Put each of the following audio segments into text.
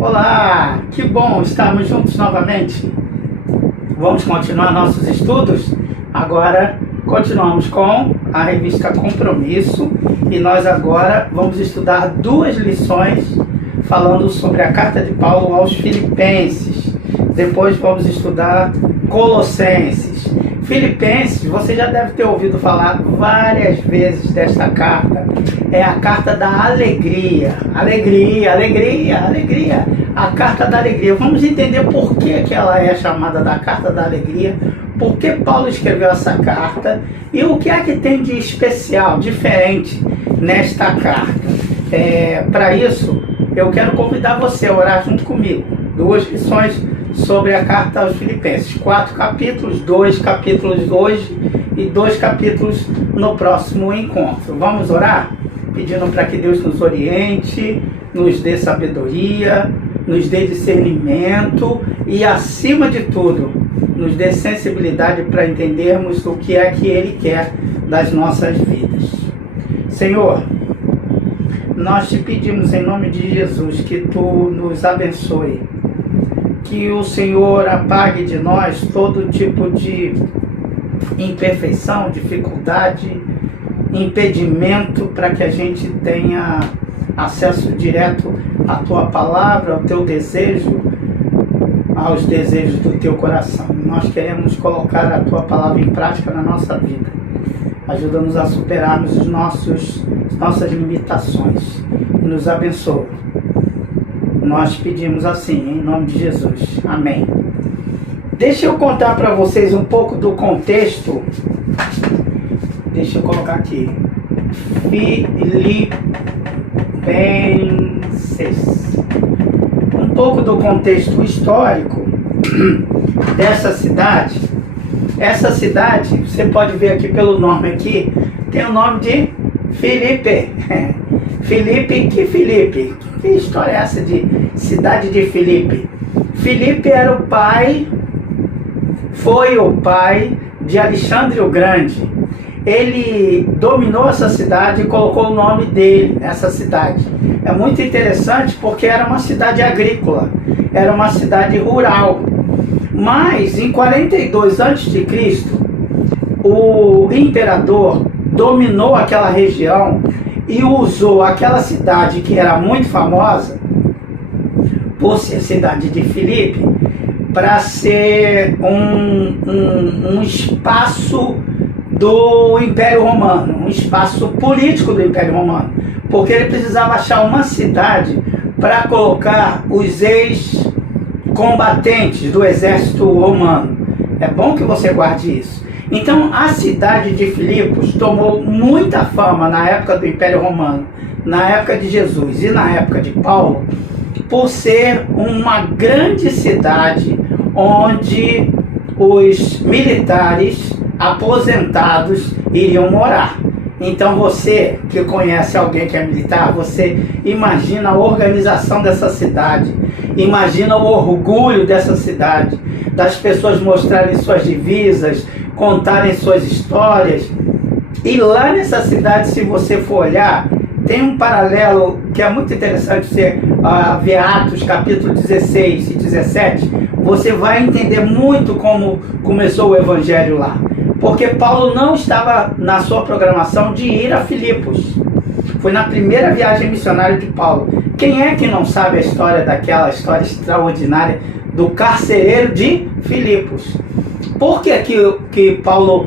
Olá, que bom estarmos juntos novamente. Vamos continuar nossos estudos? Agora continuamos com a revista Compromisso e nós agora vamos estudar duas lições falando sobre a carta de Paulo aos Filipenses. Depois vamos estudar Colossenses. Filipenses, você já deve ter ouvido falar várias vezes desta carta. É a carta da alegria. Alegria, alegria, alegria. A carta da alegria. Vamos entender por que ela é chamada da carta da alegria, por que Paulo escreveu essa carta e o que é que tem de especial, diferente nesta carta. Para isso, eu quero convidar você a orar junto comigo. Duas lições sobre a carta aos Filipenses. 4 capítulos, 2 capítulos hoje e 2 capítulos no próximo encontro. Vamos orar? Pedindo para que Deus nos oriente, nos dê sabedoria, nos dê discernimento e, acima de tudo, nos dê sensibilidade para entendermos o que é que Ele quer das nossas vidas. Senhor, nós te pedimos em nome de Jesus que Tu nos abençoe, que o Senhor apague de nós todo tipo de imperfeição, dificuldade, impedimento para que a gente tenha acesso direto à Tua palavra, ao Teu desejo, aos desejos do Teu coração. Nós queremos colocar a Tua palavra em prática na nossa vida. Ajuda-nos a superarmos as nossas limitações e nos abençoa. Nós pedimos assim, em nome de Jesus. Amém. Deixa eu contar para vocês um pouco do contexto. Deixa eu colocar aqui. Filipenses. Um pouco do contexto histórico dessa cidade. Essa cidade, você pode ver aqui pelo nome aqui, tem o nome de Filipe. Filipe, que Filipe? Que história é essa de cidade de Filipe? Filipe era o pai, foi o pai de Alexandre o Grande. Ele dominou essa cidade e colocou o nome dele nessa cidade. É muito interessante porque era uma cidade agrícola, era uma cidade rural. Mas em 42 a.C., o imperador dominou aquela região e usou aquela cidade que era muito famosa, por ser a cidade de Filipe, para ser um espaço do Império Romano, um espaço político do Império Romano, porque ele precisava achar uma cidade para colocar os ex-combatentes do exército romano. É bom que você guarde isso. Então, a cidade de Filipos tomou muita fama na época do Império Romano, na época de Jesus e na época de Paulo, por ser uma grande cidade onde os militares aposentados iriam morar. Então, você que conhece alguém que é militar, você imagina a organização dessa cidade, imagina o orgulho dessa cidade, das pessoas mostrarem suas divisas, contarem suas histórias. E lá nessa cidade, se você for olhar, tem um paralelo que é muito interessante. Você ver Atos capítulo 16 e 17, você vai entender muito como começou o evangelho lá. Porque Paulo não estava na sua programação de ir a Filipos. Foi na primeira viagem missionária de Paulo. Quem é que não sabe a história daquela história extraordinária do carcereiro de Filipos? Por que Paulo...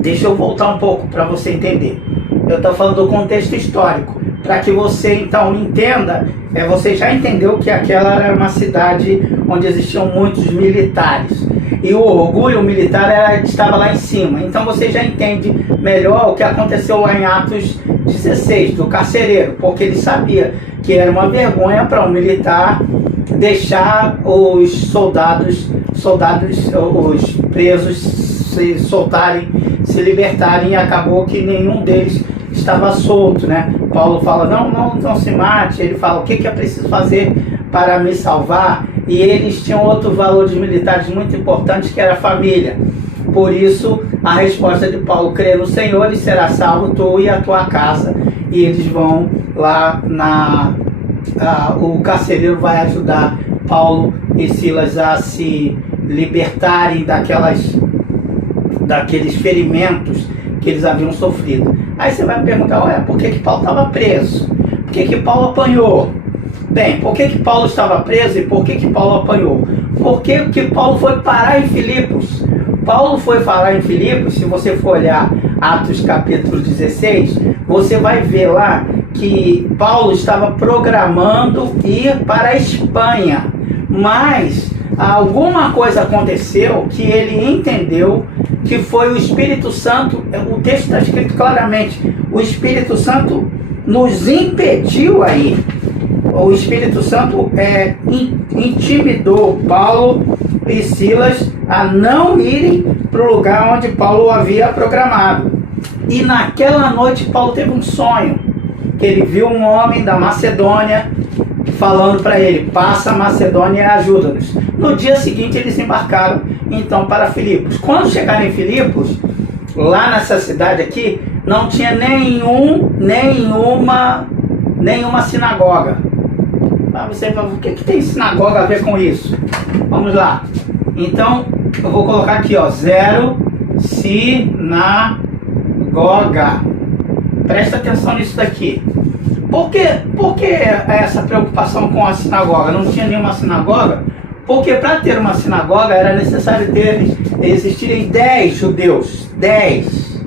Deixa eu voltar um pouco para você entender. Eu estou falando do contexto histórico. Para que você então entenda, você já entendeu que aquela era uma cidade onde existiam muitos militares. E o orgulho militar estava lá em cima. Então você já entende melhor o que aconteceu lá em Atos 16, do carcereiro. Porque ele sabia que era uma vergonha para um militar deixar os soldados, os presos se soltarem, se libertarem. E acabou que nenhum deles estava solto, né? Paulo fala, não se mate. Ele fala, o que é preciso fazer para me salvar? E eles tinham outro valor de militares muito importante, que era a família. Por isso, a resposta de Paulo, crê no Senhor e será salvo tu e a tua casa. E eles vão lá o carcereiro vai ajudar Paulo e Silas a se libertarem daqueles ferimentos que eles haviam sofrido. Aí você vai me perguntar, ué, por que Paulo estava preso? Por que Paulo apanhou? Bem, por que Paulo estava preso e por que Paulo apanhou? Por que Paulo foi parar em Filipos? Paulo foi parar em Filipos, se você for olhar Atos capítulo 16, você vai ver lá que Paulo estava programando ir para a Espanha, mas alguma coisa aconteceu que ele entendeu que foi o Espírito Santo. O texto está escrito claramente, o Espírito Santo nos impediu aí. O Espírito Santo intimidou Paulo e Silas a não irem para o lugar onde Paulo havia programado. E naquela noite Paulo teve um sonho, que ele viu um homem da Macedônia falando para ele, passa a Macedônia e ajuda-nos. No dia seguinte eles embarcaram então para Filipos. Quando chegaram em Filipos, lá nessa cidade aqui, não tinha nenhuma sinagoga. Mas você fala, o que tem sinagoga a ver com isso? Vamos lá. Então, eu vou colocar aqui, ó, 0 sinagoga. Presta atenção nisso daqui. Por que essa preocupação com a sinagoga? Não tinha nenhuma sinagoga? Porque para ter uma sinagoga era necessário existirem 10 judeus. 10.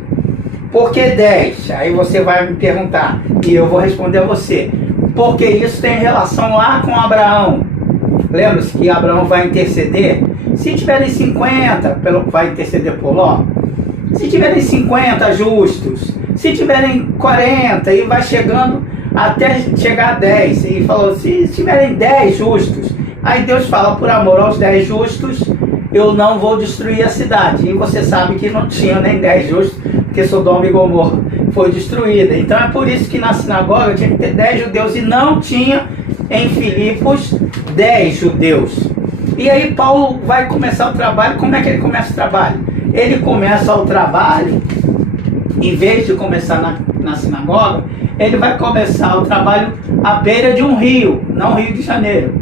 Por que 10? Aí você vai me perguntar e eu vou responder a você. Porque isso tem relação lá com Abraão. Lembra-se que Abraão vai interceder? Se tiverem 50, vai interceder por Ló. Se tiverem 50 justos, se tiverem 40, e vai chegando até chegar a 10. E falou, se tiverem 10 justos, aí Deus fala, por amor aos 10 justos, eu não vou destruir a cidade. E você sabe que não tinha nem 10 justos, porque Sodoma e Gomorra foi destruída. Então é por isso que na sinagoga tinha que ter 10 judeus e não tinha em Filipos 10 judeus. E aí Paulo vai começar o trabalho. Como é que ele começa o trabalho? Ele começa o trabalho, em vez de começar na sinagoga, ele vai começar o trabalho à beira de um rio, não Rio de Janeiro,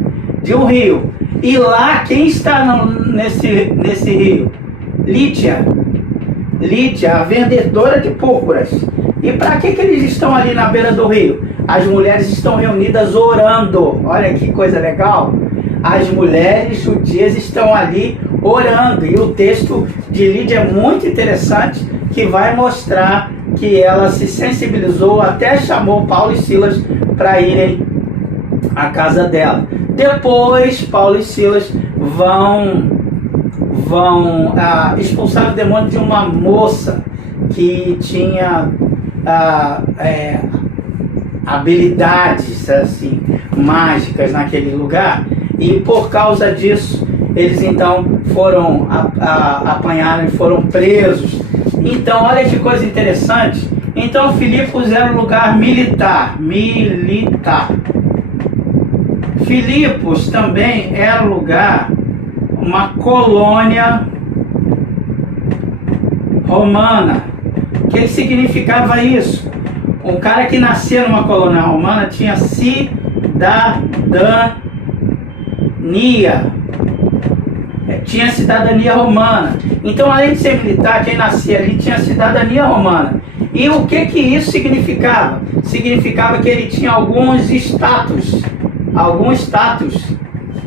de um rio. E lá, quem está nesse rio? Lídia, a vendedora de púrpuras. E para que eles estão ali na beira do rio? As mulheres estão reunidas orando. Olha que coisa legal. As mulheres judias estão ali orando. E o texto de Lídia é muito interessante, que vai mostrar que ela se sensibilizou, até chamou Paulo e Silas para irem à casa dela. Depois, Paulo e Silas vão expulsar o demônio de uma moça que tinha habilidades assim, mágicas naquele lugar, e por causa disso eles então foram apanharam e foram presos. Então olha que coisa interessante. Então Filipos era um lugar militar. Filipos também era um lugar, uma colônia romana. O que significava isso? Um cara que nascia numa colônia romana tinha cidadania. Tinha cidadania romana. Então, além de ser militar, quem nascia ali tinha cidadania romana. E o que isso significava? Significava que ele tinha algum status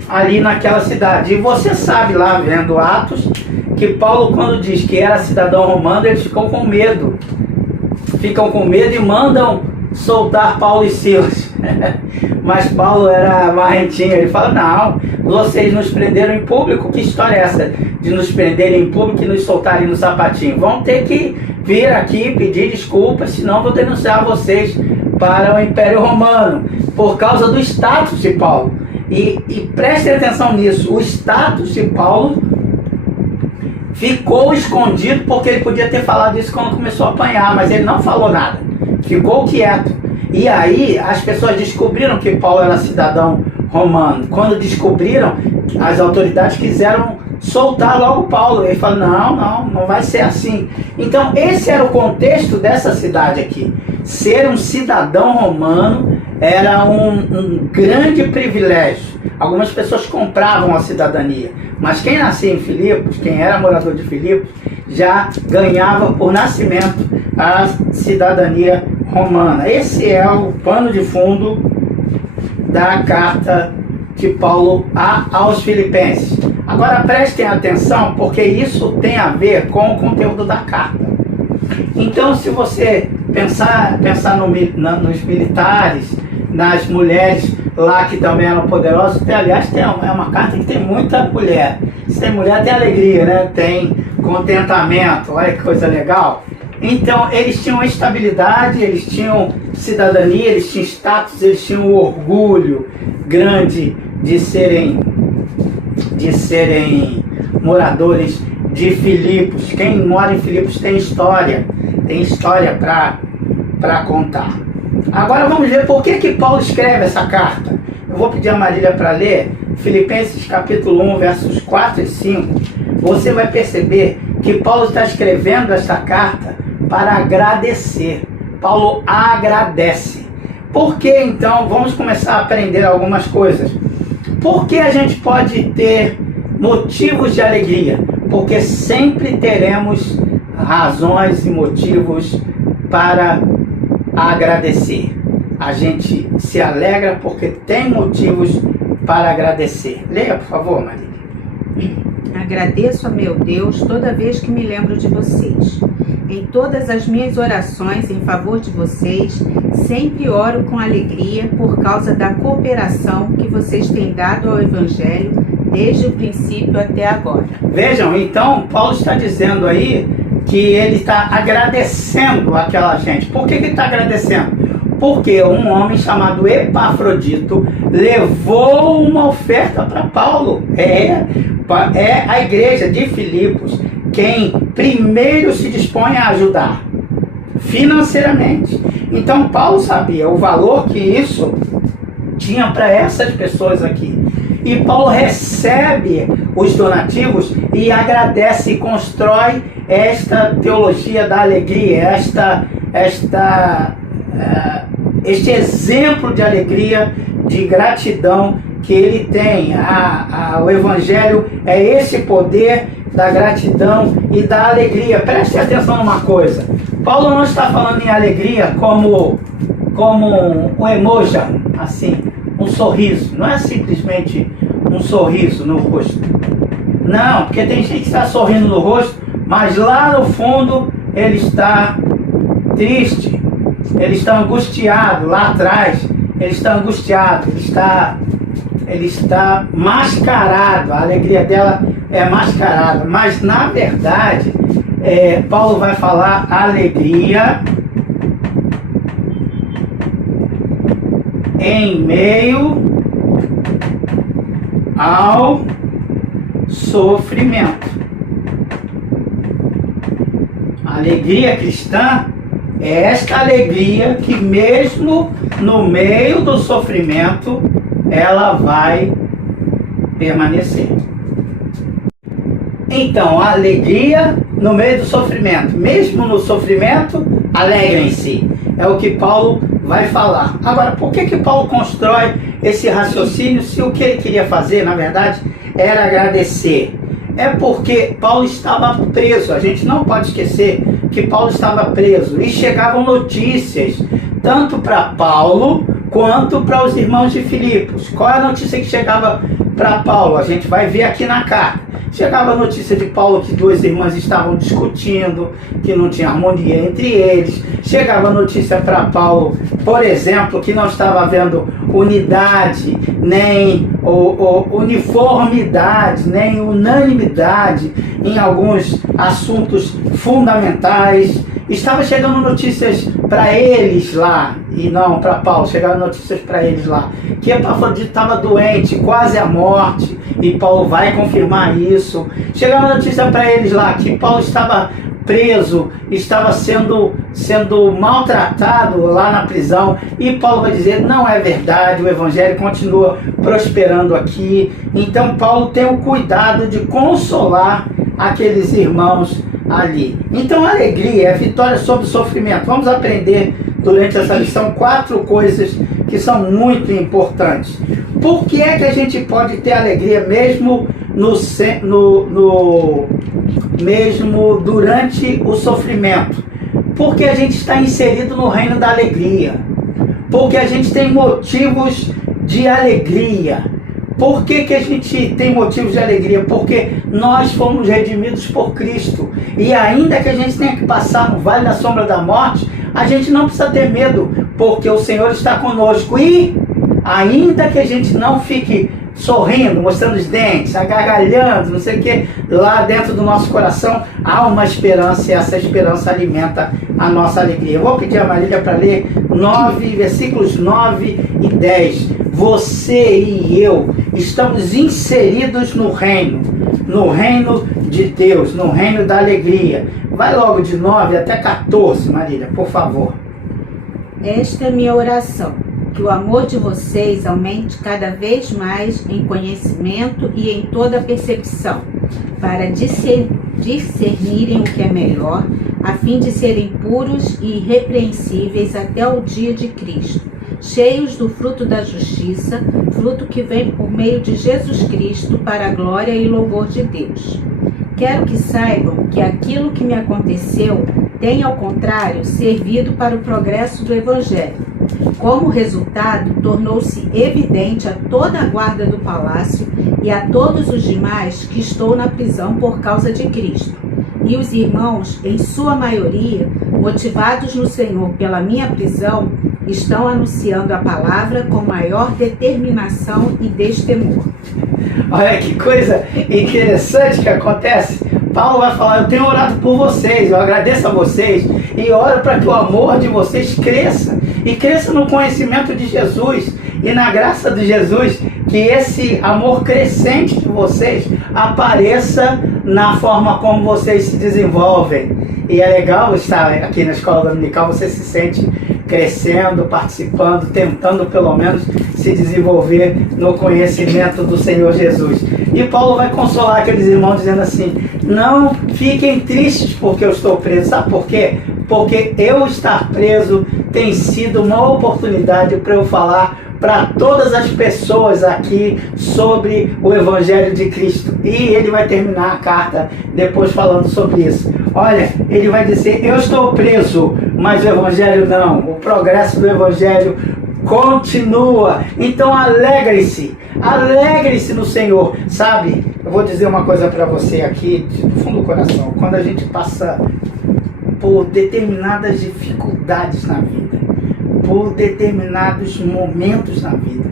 ali naquela cidade. E você sabe lá, vendo Atos, que Paulo, quando diz que era cidadão romano, eles ficam com medo e mandam soltar Paulo e Silas. Mas Paulo era marrentinho, ele fala, não, vocês nos prenderam em público, que história é essa de nos prenderem em público e nos soltarem no sapatinho? Vão ter que vir aqui pedir desculpas, senão vou denunciar vocês para o Império Romano, por causa do status de Paulo. E prestem atenção nisso, o status de Paulo ficou escondido, porque ele podia ter falado isso quando começou a apanhar, mas ele não falou nada, ficou quieto. E aí as pessoas descobriram que Paulo era cidadão romano. Quando descobriram, as autoridades quiseram soltar logo Paulo. Ele falou, não vai ser assim. Então esse era o contexto dessa cidade aqui. Ser um cidadão romano era um grande privilégio. Algumas pessoas compravam a cidadania, mas quem nascia em Filipos, quem era morador de Filipos, já ganhava por nascimento a cidadania romana. Esse é o pano de fundo da carta de Paulo aos Filipenses. Agora prestem atenção, porque isso tem a ver com o conteúdo da carta. Então, se você pensar nos militares, nas mulheres lá que também eram poderosas, aliás, é uma carta que tem muita mulher. Se tem mulher, tem alegria, né? Tem contentamento, olha que coisa legal. Então, eles tinham estabilidade, eles tinham cidadania, eles tinham status, eles tinham o orgulho grande de serem moradores de Filipos. Quem mora em Filipos tem história para contar. Agora vamos ver por que Paulo escreve essa carta. Eu vou pedir a Marília para ler Filipenses capítulo 1, versos 4 e 5. Você vai perceber que Paulo está escrevendo esta carta para agradecer. Paulo agradece. Por que então? Vamos começar a aprender algumas coisas. Por que a gente pode ter motivos de alegria? Porque sempre teremos razões e motivos para agradecer. A gente se alegra porque tem motivos para agradecer. Leia, por favor, Marília. Agradeço a meu Deus toda vez que me lembro de vocês. Em todas as minhas orações em favor de vocês, sempre oro com alegria por causa da cooperação que vocês têm dado ao Evangelho desde o princípio até agora. Vejam, então, Paulo está dizendo aí que ele está agradecendo aquela gente. Por que ele está agradecendo? Porque um homem chamado Epafrodito levou uma oferta para Paulo. É a igreja de Filipos quem primeiro se dispõe a ajudar financeiramente. Então Paulo sabia o valor que isso tinha para essas pessoas aqui. E Paulo recebe os donativos e agradece e constrói esta teologia da alegria, este exemplo de alegria, de gratidão que ele tem. O Evangelho é esse poder da gratidão e da alegria. Preste atenção numa coisa. Paulo não está falando em alegria como um emoji, assim, um sorriso. Não é simplesmente um sorriso no rosto. Não, porque tem gente que está sorrindo no rosto, mas lá no fundo ele está triste, ele está angustiado. Lá atrás ele está angustiado, ele está mascarado. A alegria dela é mascarada, mas na verdade Paulo vai falar alegria em meio ao sofrimento. A alegria cristã é esta alegria que mesmo no meio do sofrimento ela vai permanecer. Então, a alegria no meio do sofrimento, mesmo no sofrimento, alegrem-se. É o que Paulo vai falar. Agora, por que Paulo constrói esse raciocínio se o que ele queria fazer, na verdade, era agradecer? É porque Paulo estava preso. A gente não pode esquecer que Paulo estava preso. E chegavam notícias, tanto para Paulo quanto para os irmãos de Filipos. Qual é a notícia que chegava para Paulo? A gente vai ver aqui na carta. Chegava a notícia de Paulo que duas irmãs estavam discutindo, que não tinha harmonia entre eles. Chegava a notícia para Paulo, por exemplo, que não estava havendo unidade, nem uniformidade, nem unanimidade em alguns assuntos fundamentais. Estava chegando notícias para eles lá, e não para Paulo, chegaram notícias para eles lá, que Epafrodito estava doente, quase à morte, e Paulo vai confirmar isso. Chegaram notícia para eles lá que Paulo estava preso, estava sendo maltratado lá na prisão, e Paulo vai dizer, não é verdade, o Evangelho continua prosperando aqui. Então Paulo tem o cuidado de consolar aqueles irmãos ali. Então a alegria é a vitória sobre o sofrimento. Vamos aprender durante essa lição 4 coisas que são muito importantes. Por que é que a gente pode ter alegria mesmo mesmo durante o sofrimento? Porque a gente está inserido no reino da alegria. Porque a gente tem motivos de alegria. Por que que a gente tem motivos de alegria? Porque nós fomos redimidos por Cristo. E ainda que a gente tenha que passar no vale da sombra da morte, a gente não precisa ter medo, porque o Senhor está conosco. E ainda que a gente não fique sorrindo, mostrando os dentes, agargalhando, não sei o que, lá dentro do nosso coração há uma esperança, e essa esperança alimenta a nossa alegria. Eu vou pedir a Marília para ler versículos 9 e 10. Você e eu estamos inseridos no reino de Deus, no reino da alegria. Vai logo de 9 até 14, Marília, por favor. Esta é minha oração, que o amor de vocês aumente cada vez mais em conhecimento e em toda percepção, para discernirem o que é melhor, a fim de serem puros e irrepreensíveis até o dia de Cristo, cheios do fruto da justiça, fruto que vem por meio de Jesus Cristo para a glória e louvor de Deus. Quero que saibam que aquilo que me aconteceu tem, ao contrário, servido para o progresso do Evangelho. Como resultado, tornou-se evidente a toda a guarda do palácio e a todos os demais que estou na prisão por causa de Cristo. E os irmãos, em sua maioria, motivados no Senhor pela minha prisão, estão anunciando a palavra com maior determinação e destemor. Olha que coisa interessante que acontece. Paulo vai falar: eu tenho orado por vocês, eu agradeço a vocês e oro para que o amor de vocês cresça, e cresça no conhecimento de Jesus e na graça de Jesus, que esse amor crescente de vocês apareça na forma como vocês se desenvolvem. E é legal estar aqui na escola dominical, você se sente crescendo, participando, tentando pelo menos se desenvolver no conhecimento do Senhor Jesus. E Paulo vai consolar aqueles irmãos dizendo assim: não fiquem tristes porque eu estou preso. Sabe por quê? Porque eu estar preso tem sido uma oportunidade para eu falar para todas as pessoas aqui sobre o Evangelho de Cristo. E ele vai terminar a carta depois falando sobre isso. Olha, ele vai dizer: eu estou preso, mas o Evangelho não. O progresso do Evangelho continua. Então alegre-se no Senhor. Sabe, eu vou dizer uma coisa para você aqui, do fundo do coração. Quando a gente passa por determinadas dificuldades na vida, por determinados momentos na vida,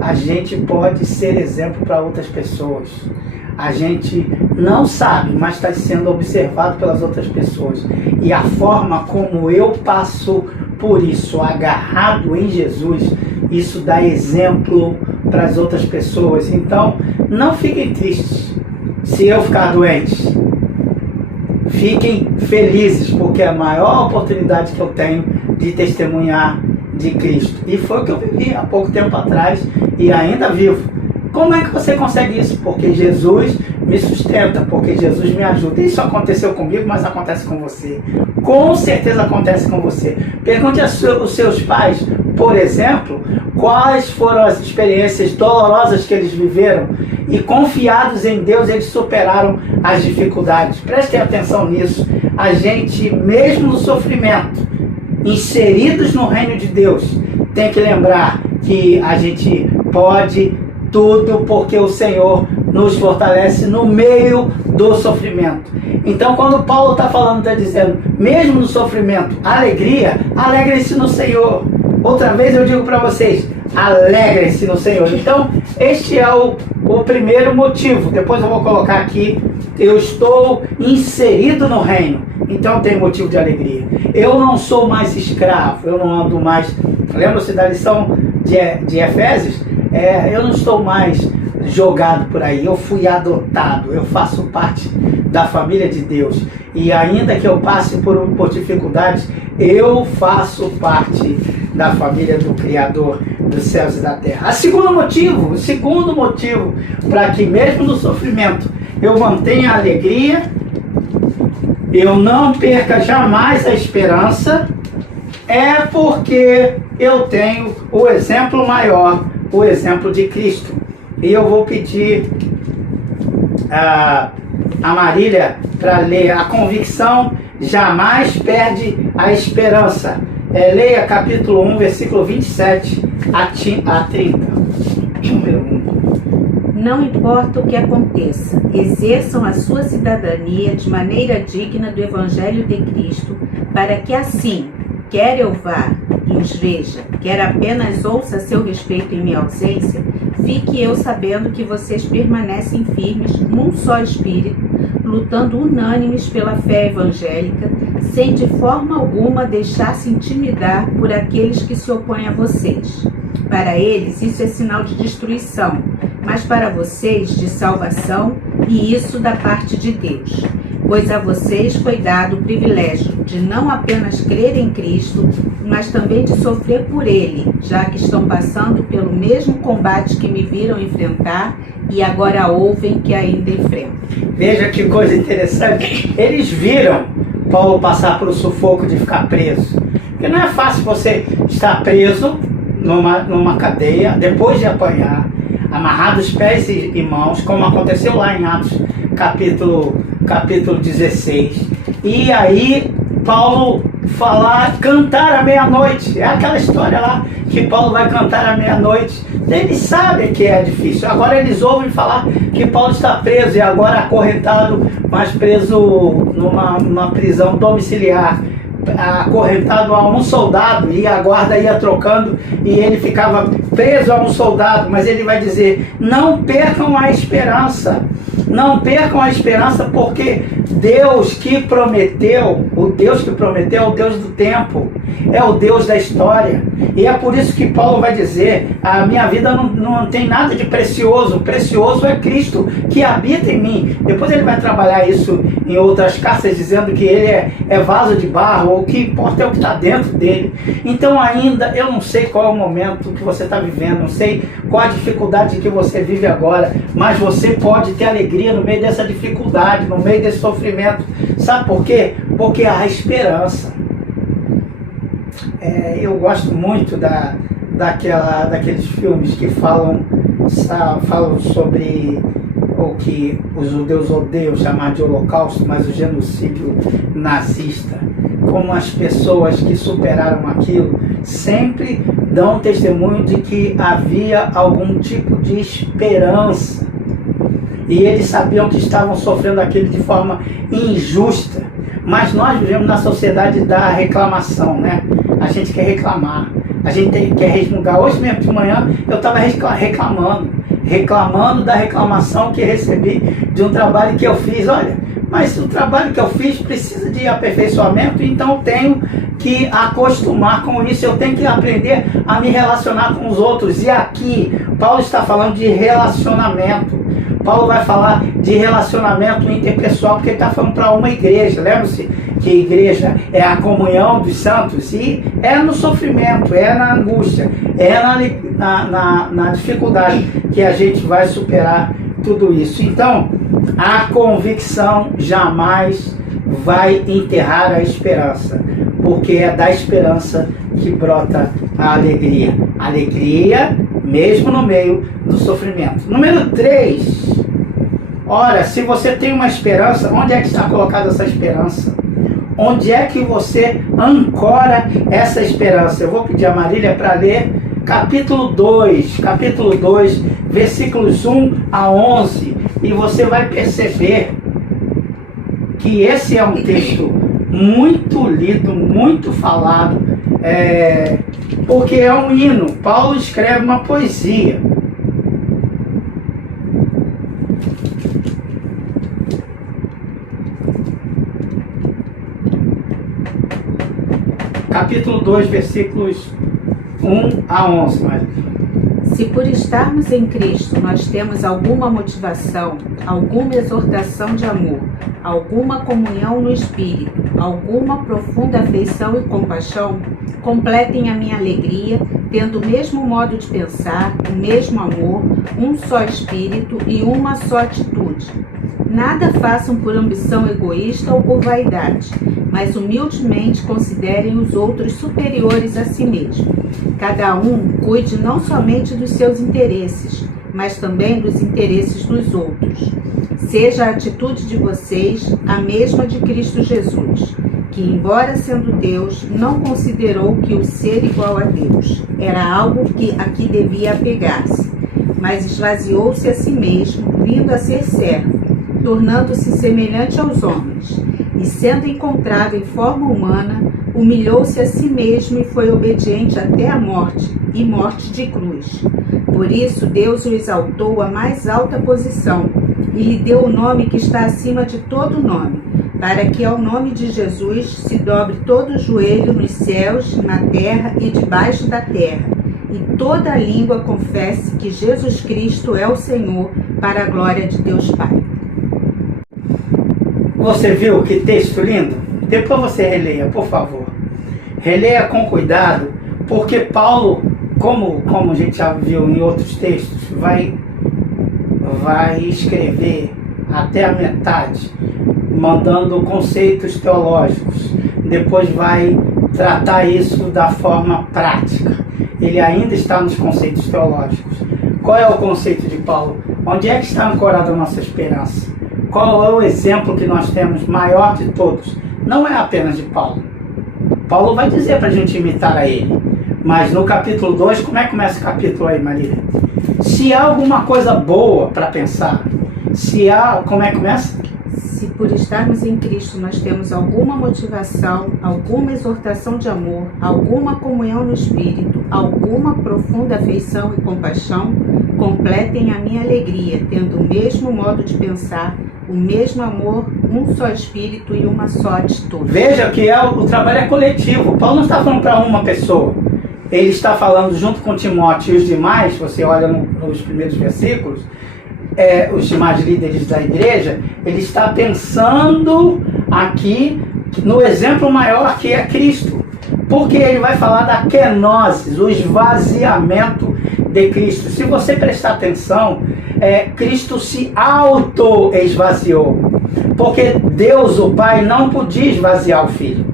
a gente pode ser exemplo para outras pessoas. A gente não sabe, mas está sendo observado pelas outras pessoas. E a forma como eu passo por isso, agarrado em Jesus, isso dá exemplo para as outras pessoas. Então, não fiquem tristes se eu ficar doente. Fiquem felizes, porque é a maior oportunidade que eu tenho de testemunhar de Cristo. E foi o que eu vivi há pouco tempo atrás e ainda vivo. Como é que você consegue isso? Porque Jesus me sustenta, porque Jesus me ajuda. Isso aconteceu comigo, mas acontece com você. Com certeza acontece com você. Pergunte aos seus pais, por exemplo, quais foram as experiências dolorosas que eles viveram, e confiados em Deus, eles superaram as dificuldades. Prestem atenção nisso. A gente, mesmo no sofrimento, inseridos no reino de Deus, tem que lembrar que a gente pode tudo, porque o Senhor nos fortalece no meio do sofrimento. Então, quando Paulo está falando, está dizendo, mesmo no sofrimento, alegria, alegre-se no Senhor. Outra vez eu digo para vocês, alegre-se no Senhor. Então, este é o primeiro motivo. Depois eu vou colocar aqui, eu estou inserido no reino, então tem motivo de alegria. Eu não sou mais escravo, eu não ando mais... Lembra-se da lição de Efésios? Eu não estou mais jogado por aí, eu fui adotado, eu faço parte da família de Deus. E ainda que eu passe por dificuldades, eu faço parte da família do Criador dos céus e da terra. O segundo motivo para que mesmo no sofrimento eu mantenha a alegria, eu não perca jamais a esperança, É porque eu tenho o exemplo maior, o exemplo de Cristo. E eu vou pedir a Marília para ler. A convicção jamais perde a esperança. Leia capítulo 1, versículo 27 a 30. Número 1. Não importa o que aconteça, exerçam a sua cidadania de maneira digna do Evangelho de Cristo, para que assim, quer eu vá e os veja, quer apenas ouça a seu respeito em minha ausência, fique eu sabendo que vocês permanecem firmes num só espírito, lutando unânimes pela fé evangélica, sem de forma alguma deixar-se intimidar por aqueles que se opõem a vocês. Para eles, isso é sinal de destruição, mas para vocês, de salvação, e isso da parte de Deus. Pois a vocês foi dado o privilégio de não apenas crer em Cristo, mas também de sofrer por Ele, já que estão passando pelo mesmo combate que me viram enfrentar e agora ouvem que ainda enfrentam. Veja que coisa interessante. Eles viram Paulo passar por o sufoco de ficar preso. Porque não é fácil você estar preso numa cadeia, depois de apanhar, amarrados pés e mãos, como aconteceu lá em Atos capítulo 16. E aí Paulo cantar à meia-noite. É aquela história lá que Paulo vai cantar à meia-noite. Eles sabem que é difícil. Agora eles ouvem falar que Paulo está preso e agora acorrentado, mas preso numa prisão domiciliar, acorrentado a um soldado, e a guarda ia trocando e ele ficava preso a um soldado. Mas ele vai dizer: não percam a esperança, não percam a esperança, porque Deus que prometeu, o Deus que prometeu é o Deus do tempo, é o Deus da história. E é por isso que Paulo vai dizer: a minha vida não tem nada de precioso, o precioso é Cristo que habita em mim. Depois ele vai trabalhar isso em outras cartas, dizendo que ele é vaso de barro, o que importa é o que está dentro dele. Então ainda, eu não sei qual é o momento que você está vivendo, não sei qual a dificuldade que você vive agora, mas você pode ter alegria no meio dessa dificuldade, no meio desse sofrimento. Sabe por quê? Porque há esperança. Eu gosto muito daqueles filmes que falam sobre o que os judeus odeiam chamar de holocausto, mas o genocídio nazista. Como as pessoas que superaram aquilo sempre dão testemunho de que havia algum tipo de esperança. E eles sabiam que estavam sofrendo aquilo de forma injusta. Mas nós vivemos na sociedade da reclamação, né? A gente quer reclamar, a gente quer resmungar. Hoje mesmo de manhã eu estava reclamando da reclamação que recebi de um trabalho que eu fiz. Olha, mas o trabalho que eu fiz precisa de aperfeiçoamento, então eu tenho que acostumar com isso, eu tenho que aprender a me relacionar com os outros. E aqui Paulo está falando de relacionamento. Paulo vai falar de relacionamento interpessoal, porque ele está falando para uma igreja. Lembra-se que a igreja é a comunhão dos santos, e é no sofrimento, é na angústia, é na dificuldade que a gente vai superar tudo isso. Então, a convicção jamais vai enterrar a esperança, porque é da esperança que brota a alegria. Alegria mesmo no meio do sofrimento. Número 3. Ora, se você tem uma esperança, onde é que está colocada essa esperança? Onde é que você ancora essa esperança? Eu vou pedir a Marília para ler capítulo 2, versículos 1 a 11, e você vai perceber que esse é um texto muito lido, muito falado, porque é um hino. Paulo escreve uma poesia. Capítulo 2, versículos 1 a 11. Se por estarmos em Cristo nós temos alguma motivação, alguma exortação de amor, alguma comunhão no Espírito, alguma profunda afeição e compaixão, completem a minha alegria, tendo o mesmo modo de pensar, o mesmo amor, um só espírito e uma só atitude. Nada façam por ambição egoísta ou por vaidade, mas humildemente considerem os outros superiores a si mesmo. Cada um cuide não somente dos seus interesses, mas também dos interesses dos outros. Seja a atitude de vocês a mesma de Cristo Jesus, que, embora sendo Deus, não considerou que o ser igual a Deus era algo a que devia apegar-se, mas esvaziou-se a si mesmo, vindo a ser servo, tornando-se semelhante aos homens, e sendo encontrado em forma humana, humilhou-se a si mesmo e foi obediente até a morte, e morte de cruz. Por isso Deus o exaltou à mais alta posição, e lhe deu o nome que está acima de todo nome, para que ao nome de Jesus se dobre todo o joelho nos céus, na terra e debaixo da terra, e toda a língua confesse que Jesus Cristo é o Senhor, para a glória de Deus Pai. Você viu que texto lindo? Depois você releia, por favor. Releia com cuidado, porque Paulo, como a gente já viu em outros textos, vai escrever até a metade, mandando conceitos teológicos. Depois vai tratar isso da forma prática. Ele ainda está nos conceitos teológicos. Qual é o conceito de Paulo? Onde é que está ancorada a nossa esperança? Qual é o exemplo que nós temos maior de todos? Não é apenas de Paulo. Paulo vai dizer para a gente imitar a ele. Mas no capítulo 2, como é que começa o capítulo aí, Marília? Se há alguma coisa boa para pensar, como é que começa? Se por estarmos em Cristo nós temos alguma motivação, alguma exortação de amor, alguma comunhão no Espírito, alguma profunda afeição e compaixão, completem a minha alegria, tendo o mesmo modo de pensar, o mesmo amor, um só Espírito e uma só atitude. Veja que o trabalho é coletivo. Paulo não está falando para uma pessoa. Ele está falando junto com Timóteo e os demais, você olha nos primeiros versículos, os demais líderes da igreja, ele está pensando aqui no exemplo maior que é Cristo. Porque ele vai falar da kenosis, o esvaziamento de Cristo. Se você prestar atenção, Cristo se auto-esvaziou. Porque Deus, o Pai, não podia esvaziar o Filho.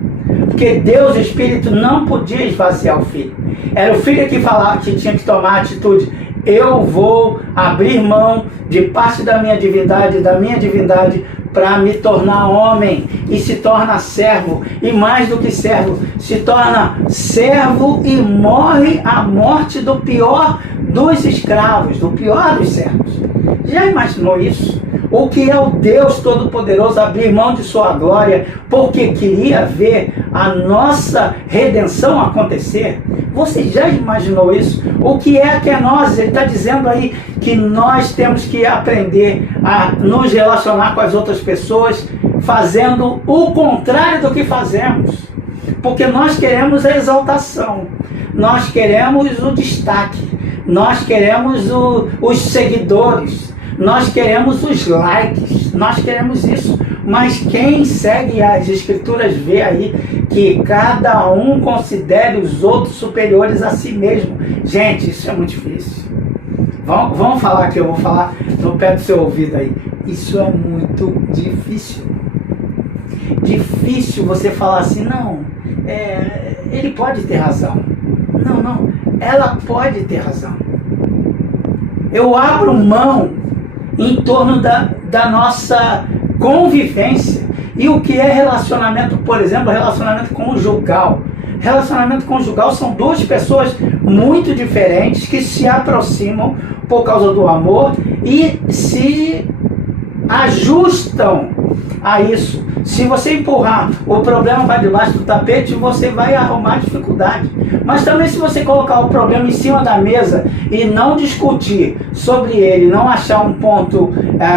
Porque Deus, o Espírito, não podia esvaziar o Filho. Era o Filho que tinha que tomar a atitude. Eu vou abrir mão de parte da minha divindade, para me tornar homem, e se torna servo, e mais do que servo, se torna servo e morre a morte do pior dos escravos, do pior dos servos. Já imaginou isso? O que é o Deus Todo-Poderoso abrir mão de sua glória porque queria ver a nossa redenção acontecer? Você já imaginou isso? O que é a kenosis? Ele está dizendo aí que nós temos que aprender a nos relacionar com as outras pessoas fazendo o contrário do que fazemos. Porque nós queremos a exaltação, nós queremos o destaque, nós queremos os seguidores, nós queremos os likes, nós queremos isso. Mas quem segue as escrituras vê aí que cada um considere os outros superiores a si mesmo. Gente, isso é muito difícil. Vamos falar aqui, eu vou falar no pé do seu ouvido aí. Isso é muito difícil. Difícil você falar assim, não, ele pode ter razão. Não, ela pode ter razão. Eu abro mão em torno da nossa convivência. E o que é relacionamento, por exemplo, relacionamento conjugal? Relacionamento conjugal são duas pessoas muito diferentes que se aproximam por causa do amor e se ajustam a isso. Se você empurrar, o problema vai debaixo do tapete e você vai arrumar dificuldade. Mas também se você colocar o problema em cima da mesa e não discutir sobre ele, não achar um ponto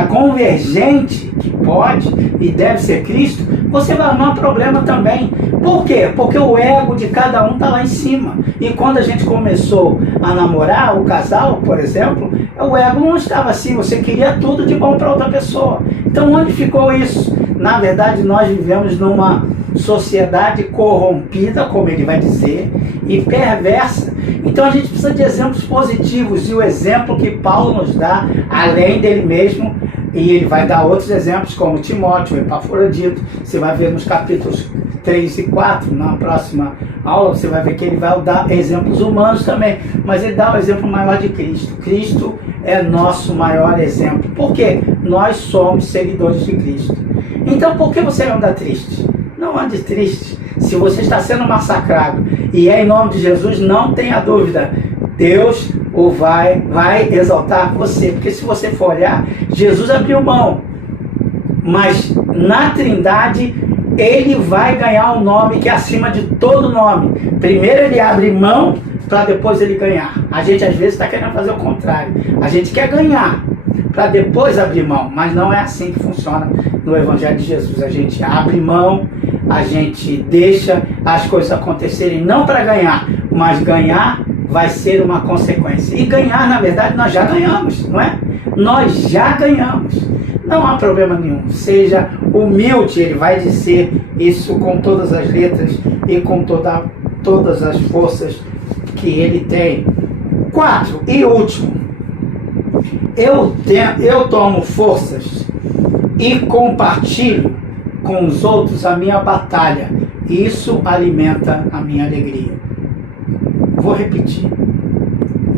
convergente, que pode e deve ser Cristo, você vai arrumar problema também. Por quê? Porque o ego de cada um está lá em cima. E quando a gente começou a namorar, o casal, por exemplo, o ego não estava assim, você queria tudo de bom para outra pessoa. Então onde ficou isso? Na verdade, nós vivemos numa sociedade corrompida, como ele vai dizer, e perversa. Então a gente precisa de exemplos positivos, e o exemplo que Paulo nos dá, além dele mesmo, e ele vai dar outros exemplos, como Timóteo, Epafrodito. Você vai ver nos capítulos 3 e 4, na próxima aula, você vai ver que ele vai dar exemplos humanos também, mas ele dá o exemplo maior de Cristo. Cristo é nosso maior exemplo. Por quê? Nós somos seguidores de Cristo. Então por que você anda triste? Não ande triste. Se você está sendo massacrado e é em nome de Jesus, não tenha dúvida, Deus vai exaltar você. Porque se você for olhar, Jesus abriu mão, mas na Trindade ele vai ganhar um nome que é acima de todo nome. Primeiro ele abre mão para depois ele ganhar. A gente às vezes está querendo fazer o contrário. A gente quer ganhar para depois abrir mão, mas não é assim que funciona no Evangelho de Jesus. A gente abre mão, a gente deixa as coisas acontecerem não para ganhar, mas ganhar vai ser uma consequência. E ganhar, na verdade, nós já ganhamos, não é? Nós já ganhamos. Não há problema nenhum. Seja humilde, ele vai dizer isso com todas as letras e com todas as forças que ele tem. 4 e último. Eu tomo forças e compartilho com os outros a minha batalha. Isso alimenta a minha alegria. Vou repetir.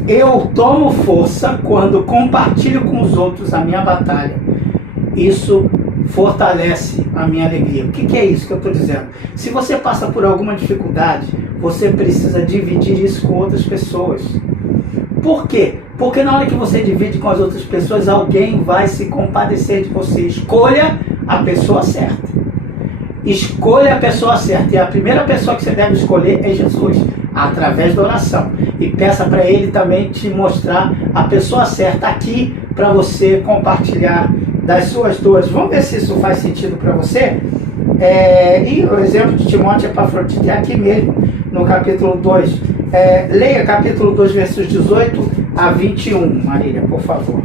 Eu tomo força quando compartilho com os outros a minha batalha. Isso fortalece a minha alegria. O que é isso que eu estou dizendo? Se você passa por alguma dificuldade, você precisa dividir isso com outras pessoas. Por quê? Porque na hora que você divide com as outras pessoas, alguém vai se compadecer de você. Escolha a pessoa certa. Escolha a pessoa certa. E a primeira pessoa que você deve escolher é Jesus, através da oração. E peça para ele também te mostrar a pessoa certa aqui para você compartilhar das suas dores. Vamos ver se isso faz sentido para você? E o exemplo de Timóteo e Epafrodito é aqui mesmo, no capítulo 2. Leia capítulo 2, versos 18 a 21, Marília, por favor.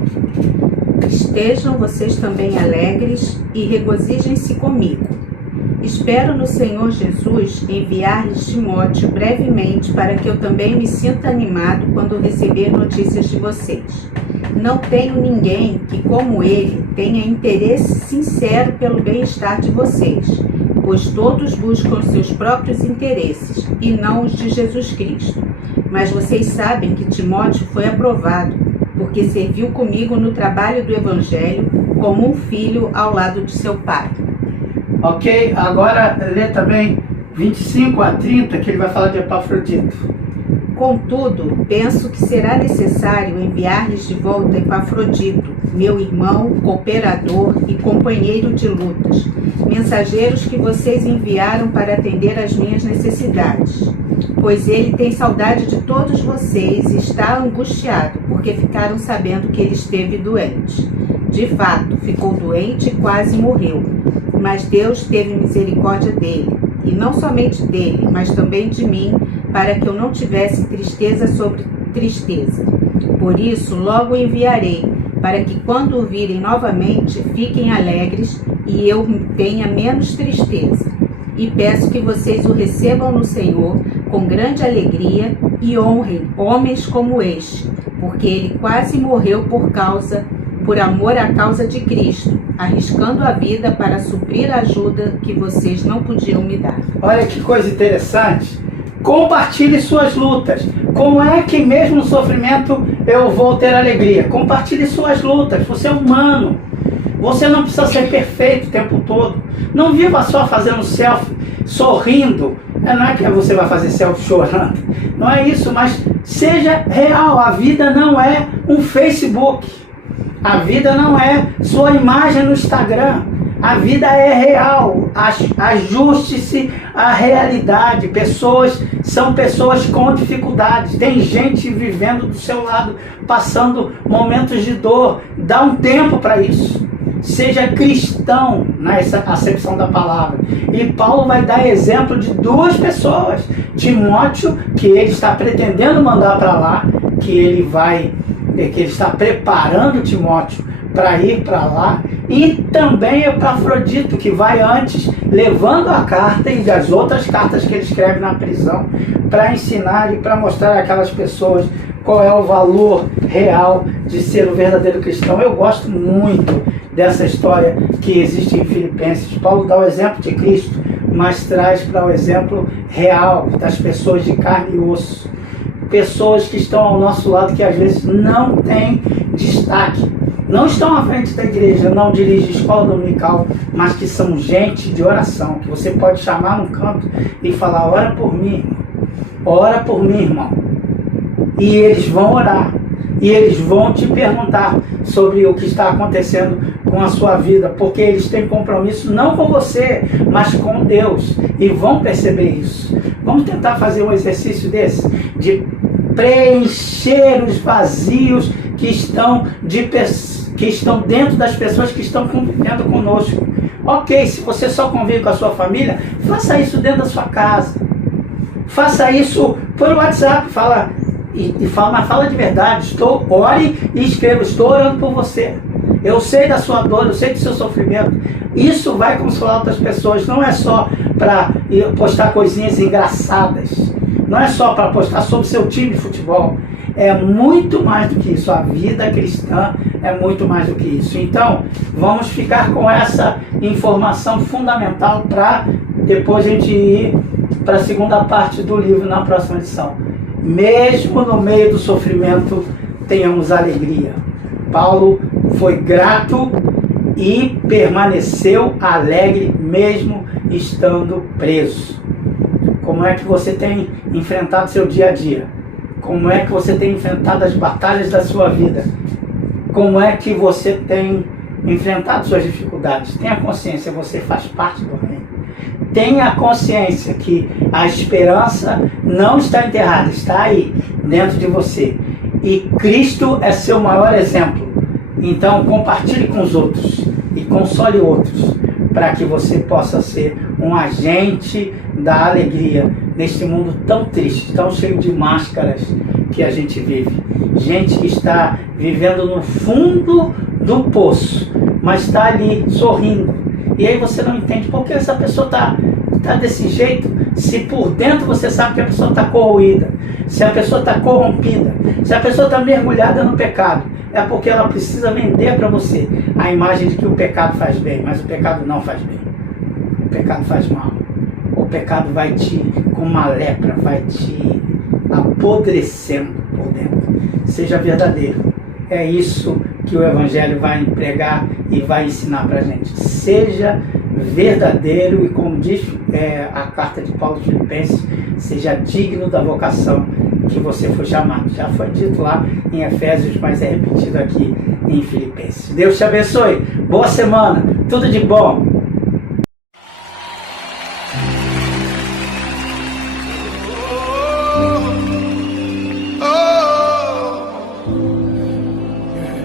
Estejam vocês também alegres e regozijem-se comigo. Espero no Senhor Jesus enviar-lhes Timóteo brevemente para que eu também me sinta animado quando receber notícias de vocês. Não tenho ninguém que, como ele, tenha interesse sincero pelo bem-estar de vocês, pois todos buscam seus próprios interesses e não os de Jesus Cristo. Mas vocês sabem que Timóteo foi aprovado, porque serviu comigo no trabalho do Evangelho como um filho ao lado de seu pai. Ok, agora lê também 25 a 30, que ele vai falar de Epafrodito. Contudo, penso que será necessário enviar-lhes de volta Epafrodito, meu irmão, cooperador e companheiro de lutas, mensageiros que vocês enviaram para atender às minhas necessidades. Pois ele tem saudade de todos vocês e está angustiado, porque ficaram sabendo que ele esteve doente. De fato, ficou doente e quase morreu, mas Deus teve misericórdia dele, e não somente dele, mas também de mim, para que eu não tivesse tristeza sobre tristeza. Por isso, logo enviarei, para que quando o virem novamente, fiquem alegres e eu tenha menos tristeza. E peço que vocês o recebam no Senhor com grande alegria e honrem homens como este, porque ele quase morreu por amor à causa de Cristo, arriscando a vida para suprir a ajuda que vocês não podiam me dar. Olha que coisa interessante. Compartilhe suas lutas. Como é que mesmo no sofrimento eu vou ter alegria? Compartilhe suas lutas. Você é humano. Você não precisa ser perfeito o tempo todo. Não viva só fazendo selfie, sorrindo. Não é que você vai fazer selfie chorando. Não é isso, mas seja real. A vida não é um Facebook. A vida não é sua imagem no Instagram. A vida é real. Ajuste-se à realidade. São pessoas com dificuldades. Tem gente vivendo do seu lado, passando momentos de dor. Dá um tempo para isso. Seja cristão nessa acepção da palavra. E Paulo vai dar exemplo de duas pessoas. Timóteo, que ele está pretendendo mandar para lá, que ele está preparando Timóteo para ir para lá, e também Epafrodito, que vai antes, levando a carta e as outras cartas que ele escreve na prisão, para ensinar e para mostrar àquelas pessoas qual é o valor real de ser um verdadeiro cristão. Eu gosto muito dessa história que existe em Filipenses. Paulo dá o exemplo de Cristo, mas traz para o exemplo real das pessoas de carne e osso. Pessoas que estão ao nosso lado, que às vezes não têm destaque, não estão à frente da igreja, não dirigem escola dominical, mas que são gente de oração, que você pode chamar num canto e falar: ora por mim, irmão. Ora por mim, irmão. E eles vão orar, e eles vão te perguntar sobre o que está acontecendo com a sua vida, porque eles têm compromisso não com você, mas com Deus, e vão perceber isso. Vamos tentar fazer um exercício desse, de preencher os vazios que estão dentro das pessoas que estão convivendo conosco. Ok, se você só convive com a sua família, faça isso dentro da sua casa. Faça isso por WhatsApp, mas fala de verdade. Ore e escreva: estou orando por você. Eu sei da sua dor, eu sei do seu sofrimento. Isso vai consolar outras pessoas. Não é só para postar coisinhas engraçadas. Não é só para postar sobre o seu time de futebol. É muito mais do que isso. A vida cristã é muito mais do que isso. Então, vamos ficar com essa informação fundamental para depois a gente ir para a segunda parte do livro na próxima edição. Mesmo no meio do sofrimento, tenhamos alegria. Paulo foi grato e permaneceu alegre mesmo estando preso. Como é que você tem enfrentado seu dia a dia? Como é que você tem enfrentado as batalhas da sua vida? Como é que você tem enfrentado suas dificuldades? Tenha consciência, você faz parte do reino. Tenha consciência que a esperança não está enterrada, está aí, dentro de você. E Cristo é seu maior exemplo. Então, compartilhe com os outros e console outros, para que você possa ser um agente da alegria neste mundo tão triste, tão cheio de máscaras que a gente vive. Gente que está vivendo no fundo do poço, mas está ali sorrindo. E aí você não entende por que essa pessoa está desse jeito, se por dentro você sabe que a pessoa está corroída, se a pessoa está corrompida, se a pessoa está mergulhada no pecado. É porque ela precisa vender para você a imagem de que o pecado faz bem, mas o pecado não faz bem. O pecado faz mal. O pecado vai como uma lepra, vai te apodrecendo por dentro. Seja verdadeiro. É isso que o Evangelho vai pregar e vai ensinar para a gente. Seja verdadeiro e, como diz a carta de Paulo aos Filipenses, seja digno da vocação que você foi chamado. Já foi dito lá em Efésios, mas é repetido aqui em Filipenses. Deus te abençoe. Boa semana. Tudo de bom. Oh, yeah.